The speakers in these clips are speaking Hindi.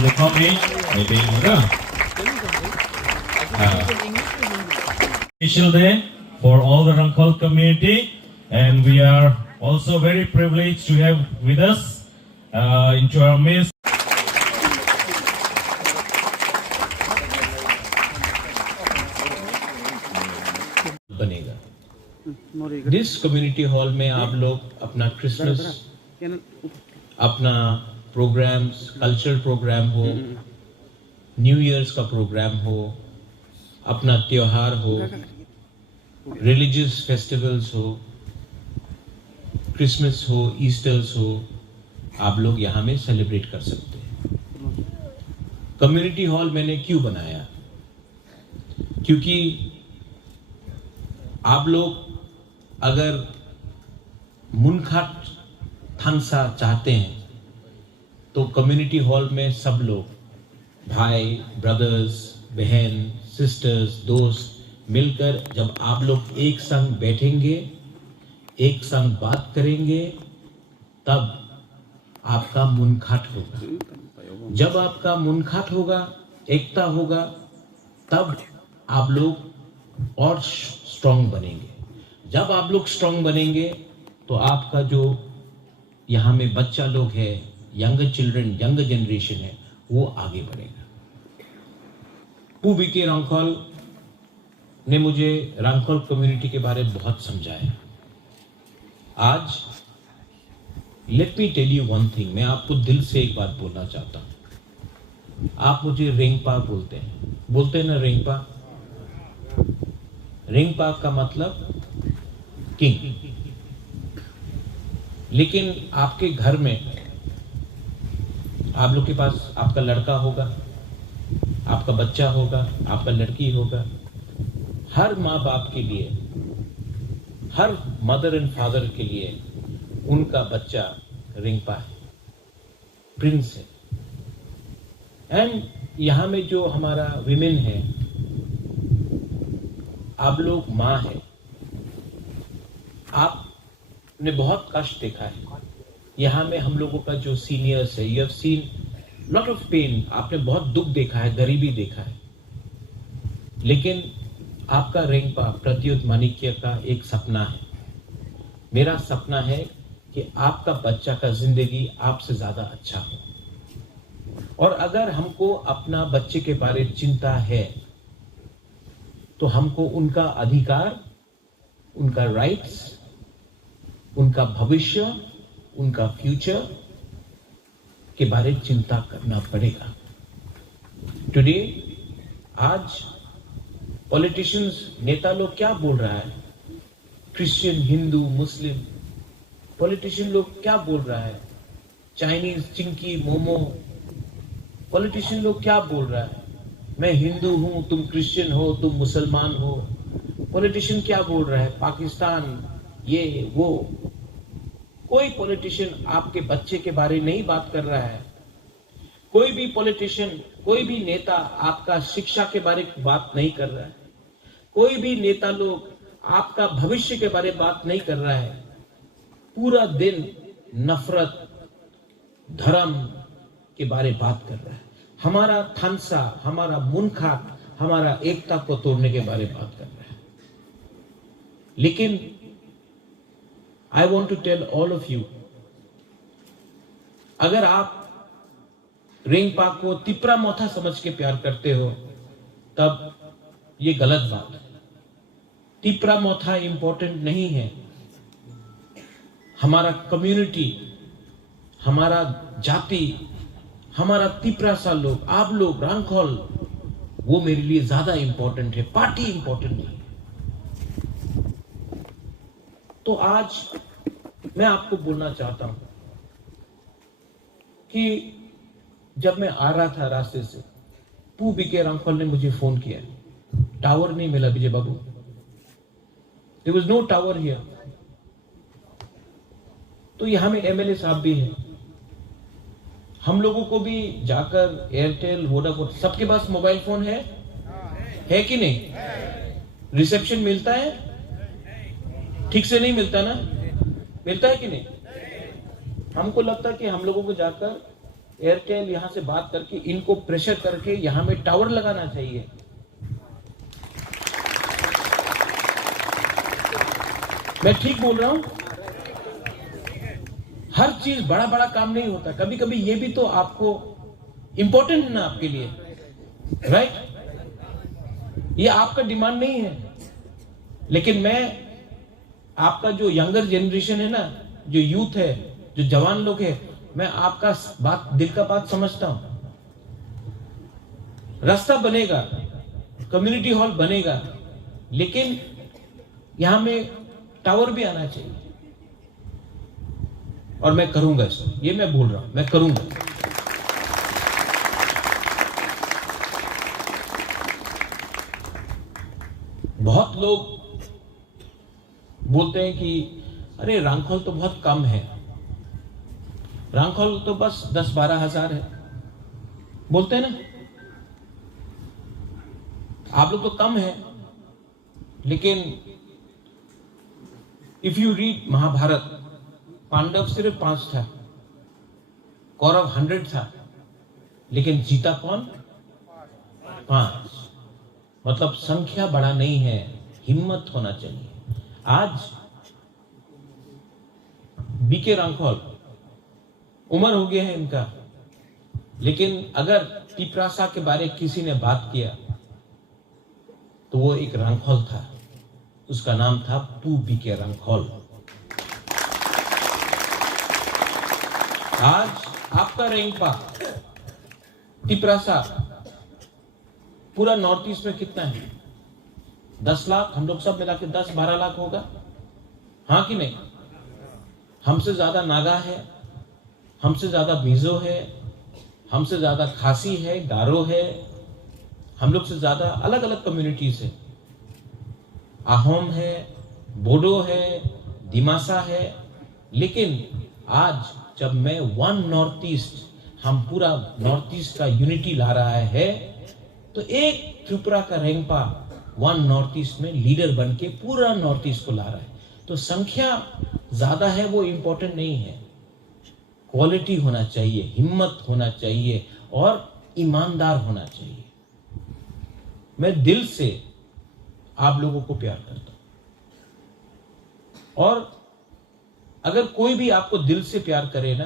Lukami, maybe special day for all the Rangkhol community, and we are also very privileged to have with us into our midst. बनेगा जिस कम्युनिटी हॉल में आप लोग अपना क्रिसमस, अपना प्रोग्राम्स, कल्चरल प्रोग्राम हो, न्यू ईयर्स का प्रोग्राम हो, अपना त्योहार हो, रिलीजियस फेस्टिवल्स हो, क्रिसमस हो, ईस्टर्स हो, आप लोग यहाँ में सेलिब्रेट कर सकते हैं। कम्युनिटी हॉल मैंने क्यों बनाया? क्योंकि आप लोग अगर मुनखाट थानसा चाहते हैं तो कम्युनिटी हॉल में सब लोग भाई, ब्रदर्स, बहन, सिस्टर्स, दोस्त मिलकर जब आप लोग एक संग बैठेंगे, एक संग बात करेंगे, तब आपका मुनखाट होगा। जब आपका मुनखाट होगा, एकता होगा, तब आप लोग और स्ट्रॉन्ग बनेंगे। जब आप लोग स्ट्रॉन्ग बनेंगे तो आपका जो यहाँ में बच्चा लोग है, यंग चिल्ड्रन, यंग जनरेशन है, वो आगे बढ़ेगा। पू बीके रांखोल ने मुझे रांखोल कम्युनिटी के बारे में बहुत समझाया। आज let me tell you one thing, मैं आपको दिल से एक बात बोलना चाहता हूँ। आप मुझे रेंगपा बोलते हैं ना, रेंगपा। रेंगपा का मतलब किंग। लेकिन आपके घर में आप लोग के पास आपका लड़का होगा, आपका बच्चा होगा, आपका लड़की होगा। हर माँ बाप के लिए, हर मदर एंड फादर के लिए उनका बच्चा रेंगपा है, प्रिंस है। एंड यहाँ में जो हमारा विमेन है, आप लोग माँ है। आपने बहुत कष्ट देखा है। यहाँ में हम लोगों का जो सीनियर्स है, you have seen lot of pain. आपने बहुत दुख देखा है, गरीबी देखा है। लेकिन आपका रेंगपा प्रत्युत माणिक्य का एक सपना है। मेरा सपना है कि आपका बच्चा का जिंदगी आपसे ज्यादा अच्छा हो। और अगर हमको अपना बच्चे के बारे में चिंता है तो हमको उनका अधिकार, उनका राइट्स, उनका भविष्य, उनका फ्यूचर के बारे में चिंता करना पड़ेगा। टुडे, आज पॉलिटिशियंस, नेता लोग क्या बोल रहा है? क्रिश्चियन, हिंदू, मुस्लिम पॉलिटिशियन लोग क्या बोल रहा है? चाइनीज, चिंकी, मोमो पॉलिटिशियन लोग क्या बोल रहा है? मैं हिंदू हूं, तुम क्रिश्चियन हो, तुम मुसलमान हो। पॉलिटिशियन क्या बोल रहा है? पाकिस्तान, ये वो। कोई पॉलिटिशियन आपके बच्चे के बारे नहीं बात कर रहा है। कोई भी पॉलिटिशियन, कोई भी नेता आपका शिक्षा के बारे में बात नहीं कर रहा है। कोई भी नेता लोग आपका भविष्य के बारे में बात नहीं कर रहा है। पूरा दिन नफरत, धर्म के बारे में बात कर रहा है। हमारा थानसा, हमारा मुनखाट, हमारा एकता को तोड़ने के बारे में बात कर रहा है। लेकिन I want to tell all of you, अगर आप रेंगपा को तिपरा मोथा समझ के प्यार करते हो, तब ये गलत बात है। तिपरा मोथा इंपॉर्टेंट नहीं है। हमारा कम्युनिटी, हमारा जाति, हमारा तिपरा सा लोग, आप लोग, रांखोल, वो मेरे लिए ज्यादा इंपॉर्टेंट है। पार्टी इंपॉर्टेंट नहीं है। तो आज मैं आपको बोलना चाहता हूं कि जब मैं आ रहा था रास्ते से, पू बीके रांखोल ने मुझे फोन किया। टावर नहीं मिला Vijay Babu, there was no tower here. तो यहां में एमएलए साहब भी हैं। हम लोगों को भी जाकर एयरटेल, वोडाफोन, सबके पास मोबाइल फोन है कि नहीं? रिसेप्शन मिलता है? ठीक से नहीं मिलता ना? मिलता है कि नहीं? हमको लगता है कि हम लोगों को जाकर एयरटेल यहां से बात करके इनको प्रेशर करके यहां में टावर लगाना चाहिए। मैं ठीक बोल रहा हूं? हर चीज बड़ा बड़ा काम नहीं होता, कभी कभी ये भी तो आपको इंपॉर्टेंट है ना आपके लिए, राइट? ये आपका डिमांड नहीं है, लेकिन मैं आपका जो यंगर जनरेशन है ना, जो यूथ है, जो जवान लोग है, मैं आपका बात, दिल का बात समझता हूं। रास्ता बनेगा, कम्युनिटी हॉल बनेगा, लेकिन यहां में टावर भी आना चाहिए। और मैं करूंगा इसको, ये मैं बोल रहा हूं, मैं करूंगा। बहुत लोग बोलते हैं कि अरे रांखोल तो बहुत कम है, रांखोल तो बस 10-12 हजार है, बोलते हैं ना, आप लोग तो कम है। लेकिन if you read Mahabharata, Pandava सिर्फ 5 था, कौरव 100 था, लेकिन जीता कौन? 5। मतलब संख्या बड़ा नहीं है, हिम्मत होना चाहिए। आज बीके रांखोल उम्र हो गया है इनका, लेकिन अगर तिपरासा के बारे किसी ने बात किया तो वो एक रांखोल था, उसका नाम था पू बीके रांखोल। आज आपका रेंगपा तिपरासा पूरा नॉर्थ ईस्ट में कितना है? 10 लाख, हम लोग सब मिला के 10-12 लाख होगा, हाँ कि नहीं? हमसे ज्यादा नागा है, हमसे ज्यादा मिजो है, हमसे ज्यादा खासी है, गारो है, हम लोग से ज्यादा अलग अलग कम्युनिटीज है, आहोम है, बोडो है, दिमासा है। लेकिन आज जब मैं वन नॉर्थ ईस्ट, हम पूरा नॉर्थ ईस्ट का यूनिटी ला रहा है, तो एक त्रिपुरा का रेंगपा वन नॉर्थ ईस्ट में लीडर बन के पूरा नॉर्थ ईस्ट को ला रहा है। तो संख्या ज्यादा है वो इंपॉर्टेंट नहीं है, क्वालिटी होना चाहिए, हिम्मत होना चाहिए और ईमानदार होना चाहिए। मैं दिल से आप लोगों को प्यार करता हूं, और अगर कोई भी आपको दिल से प्यार करे ना,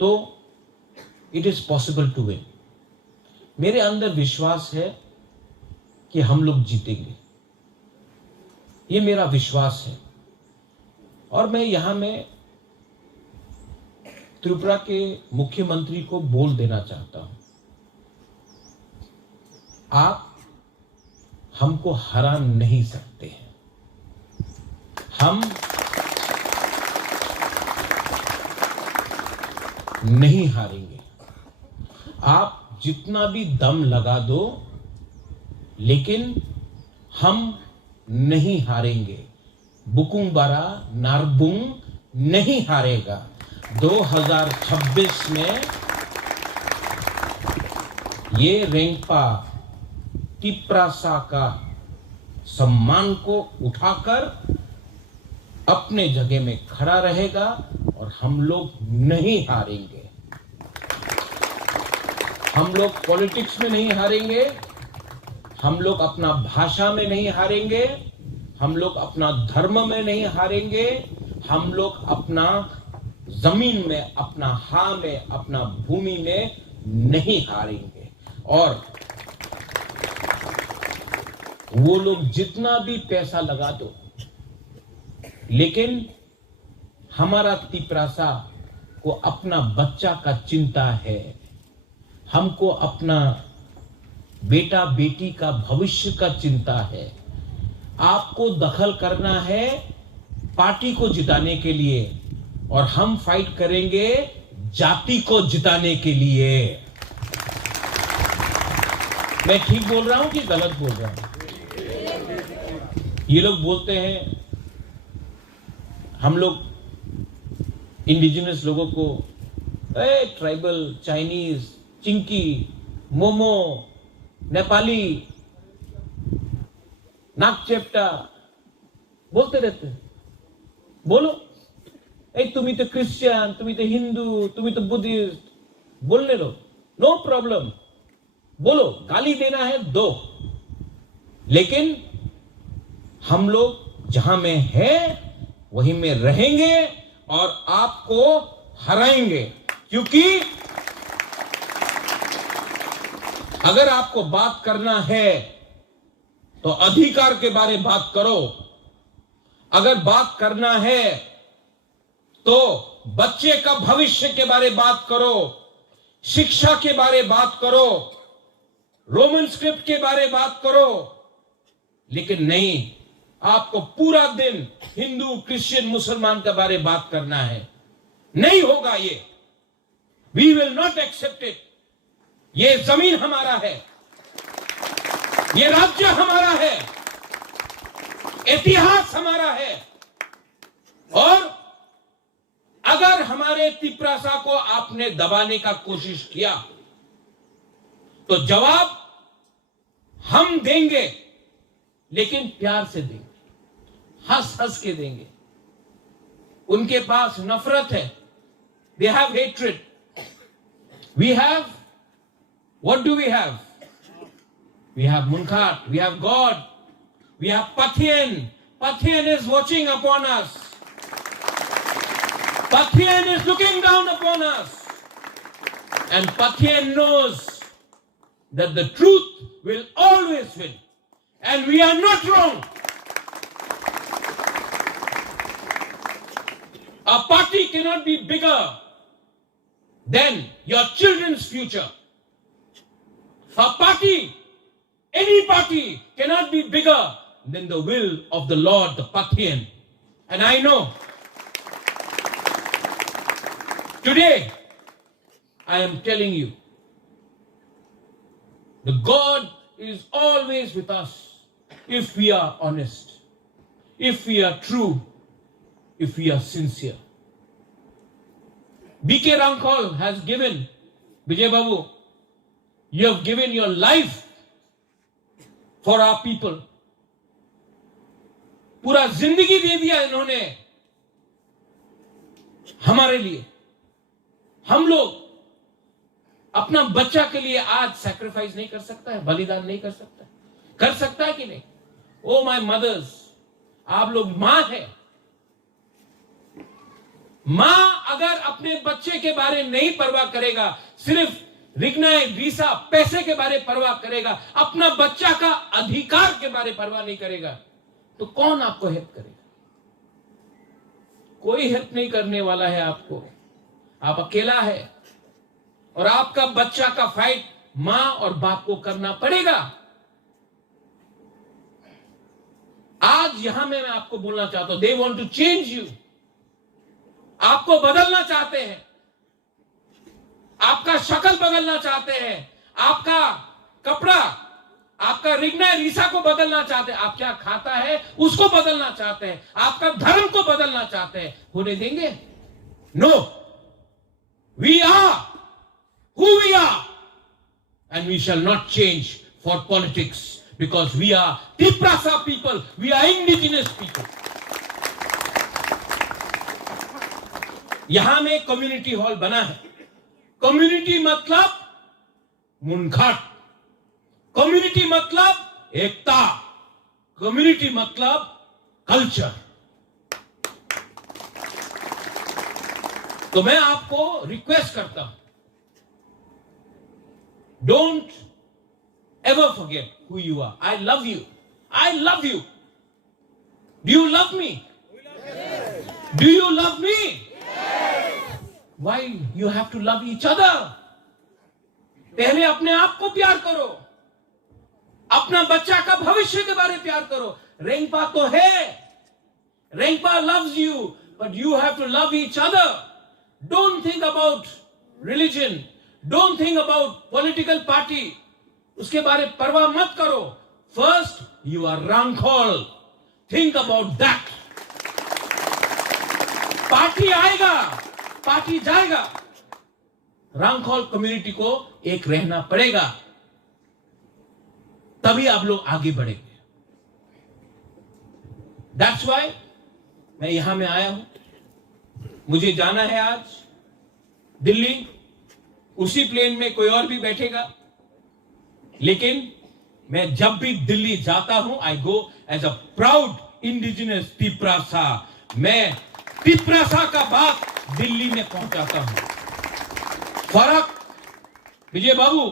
तो it is possible to win. मेरे अंदर विश्वास है कि हम लोग जीतेंगे, ये मेरा विश्वास है। और मैं यहां में त्रिपुरा के मुख्यमंत्री को बोल देना चाहता हूं, आप हमको हरा नहीं सकते हैं, हम नहीं हारेंगे। आप जितना भी दम लगा दो, लेकिन हम नहीं हारेंगे। बुकुंग बारा नारबुंग नहीं हारेगा। 2026 में ये रेंगपा तिपरासा का सम्मान को उठाकर अपने जगह में खड़ा रहेगा और हम लोग नहीं हारेंगे। हम लोग पॉलिटिक्स में नहीं हारेंगे, हम लोग अपना भाषा में नहीं हारेंगे, हम लोग अपना धर्म में नहीं हारेंगे, हम लोग अपना जमीन में, अपना हा में, अपना भूमि में नहीं हारेंगे। और वो लोग जितना भी पैसा लगा दो, लेकिन हमारा तिपरासा को अपना बच्चा का चिंता है, हमको अपना बेटा बेटी का भविष्य का चिंता है। आपको दखल करना है पार्टी को जिताने के लिए, और हम फाइट करेंगे जाति को जिताने के लिए। मैं ठीक बोल रहा हूं कि गलत बोल रहा हूं? ये लोग बोलते हैं हम लोग इंडिजिनस लोगों को ट्राइबल, चाइनीज, चिंकी, मोमो, नेपाली, नागचेप्टा बोलते रहते हैं। बोलो, तुम्ही तो क्रिश्चियन, तुम्ही तो हिंदू, तुम्ही तो बुद्धिस्ट, बोलने दो, नो प्रॉब्लम, बोलो, गाली देना है दो, लेकिन हम लोग जहां में है वहीं में रहेंगे और आपको हराएंगे। क्योंकि अगर आपको बात करना है तो अधिकार के बारे में बात करो, अगर बात करना है तो बच्चे का भविष्य के बारे में बात करो, शिक्षा के बारे में बात करो, रोमन स्क्रिप्ट के बारे में बात करो। लेकिन नहीं, आपको पूरा दिन हिंदू, क्रिश्चियन, मुसलमान के बारे में बात करना है। नहीं होगा ये। We will not accept it. ये जमीन हमारा है, ये राज्य हमारा है, इतिहास हमारा है। और अगर हमारे तिपरासा को आपने दबाने का कोशिश किया तो जवाब हम देंगे, लेकिन प्यार से देंगे, हंस हंस के देंगे। उनके पास नफरत है, they have hatred. We have, what do we have? We have Munkhat, we have God, we have Pathian. Pathian is watching upon us. Pathian is looking down upon us. And Pathian knows that the truth will always win. And we are not wrong. A party cannot be bigger than your children's future. A party, any party cannot be bigger than the will of the Lord, the Pathian. And I know today I am telling you, the God is always with us if we are honest, if we are true, if we are sincere. B.K. Rankol has given, Vijay Babu, you have given your life for our people. पूरा जिंदगी दे दिया इन्होंने हमारे लिए। हम लोग अपना बच्चा के लिए आज सैक्रिफाइस नहीं कर सकता है, बलिदान नहीं कर सकता है? कर सकता है कि नहीं? ओ माय मदर्स, आप लोग मां है। मां अगर अपने बच्चे के बारे में नहीं परवाह करेगा, सिर्फ रिग्नाए वीसा पैसे के बारे परवाह करेगा, अपना बच्चा का अधिकार के बारे परवाह नहीं करेगा, तो कौन आपको हेल्प करेगा? कोई हेल्प नहीं करने वाला है आपको। आप अकेला है और आपका बच्चा का फाइट मां और बाप को करना पड़ेगा। आज यहां में मैं आपको बोलना चाहता हूं, they want to change you. आपको बदलना चाहते हैं, आपका शक्ल बदलना चाहते हैं, आपका कपड़ा, आपका रिग्ना रीसा को बदलना चाहते हैं, आप क्या खाता है उसको बदलना चाहते हैं, आपका धर्म को बदलना चाहते हैं। होने देंगे? No, we are who we are and we shall not change for politics, because we are Tiprasa people, we are indigenous people. यहां में कम्युनिटी हॉल बना है। कम्युनिटी मतलब मुनघाट, कम्युनिटी मतलब एकता, कम्युनिटी मतलब कल्चर। तो मैं आपको रिक्वेस्ट करता हूं, don't ever forget who you are. I love you, I love you. Do you love me? Do you love me? Why you have to love each other? पहले अपने आप को प्यार करो, अपना बच्चा का भविष्य के बारे में प्यार करो। रेंगपा तो है, रेंगपा loves you, but you have to love each other. Don't think about religion, don't think about political party. उसके बारे में परवाह मत करो। First, you are Rankol. Think about that. Party आएगा, पार्टी जाएगा, रांखोल कम्युनिटी को एक रहना पड़ेगा, तभी आप लोग आगे बढ़ेंगे। दैट्स वाई मैं यहां में आया हूं। मुझे जाना है आज दिल्ली, उसी प्लेन में कोई और भी बैठेगा। लेकिन मैं जब भी दिल्ली जाता हूं, I go as a proud indigenous Tiprasa. मैं तिपरासा का बात दिल्ली में पहुंचाता हूं। फर्क विजय बाबू,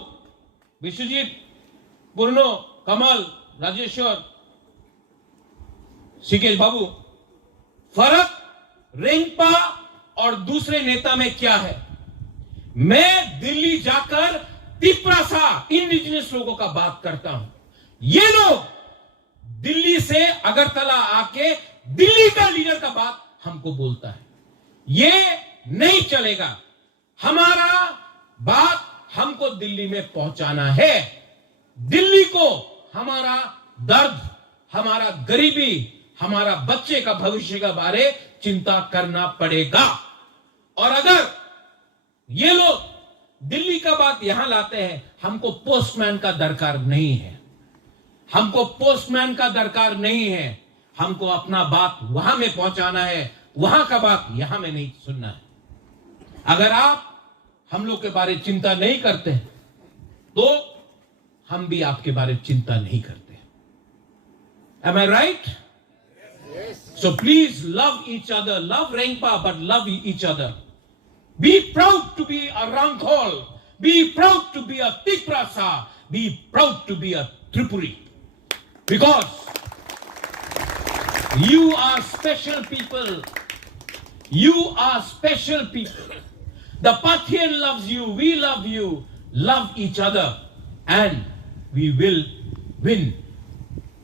विश्वजीत, पूर्णो, कमल, राजेश्वर, सिकेश बाबू, फर्क रेंगपा और दूसरे नेता में क्या है? मैं दिल्ली जाकर तिपरासा इंडिजिनस लोगों का बात करता हूं। ये लोग दिल्ली से अगरतला आके दिल्ली का लीडर का बात हमको बोलता है। ये नहीं चलेगा। हमारा बात हमको दिल्ली में पहुंचाना है। दिल्ली को हमारा दर्द, हमारा गरीबी, हमारा बच्चे का भविष्य का बारे चिंता करना पड़ेगा। और अगर ये लोग दिल्ली का बात यहां लाते हैं, हमको पोस्टमैन का दरकार नहीं है। हमको पोस्टमैन का दरकार नहीं है। हमको अपना बात वहां में पहुंचाना है, वहां का बात यहां में नहीं सुनना है। अगर आप हम लोग के बारे चिंता नहीं करते तो हम भी आपके बारे चिंता नहीं करते। Am I right? So please love each other. Love Rengpa, but love each other. Be proud to be a Rangkhol. Be proud to be a Tiprasa. Be proud to be a Tripuri. Because you are special people. You are special people. The Pathian loves you. We love you. Love each other. And we will win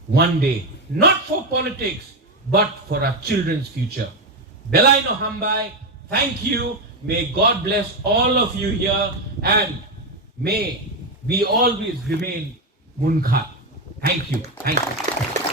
one day. Not for politics, but for our children's future. Belaino Hambai, thank you. May God bless all of you here, and may we always remain Munkhat. Thank you. Thank you.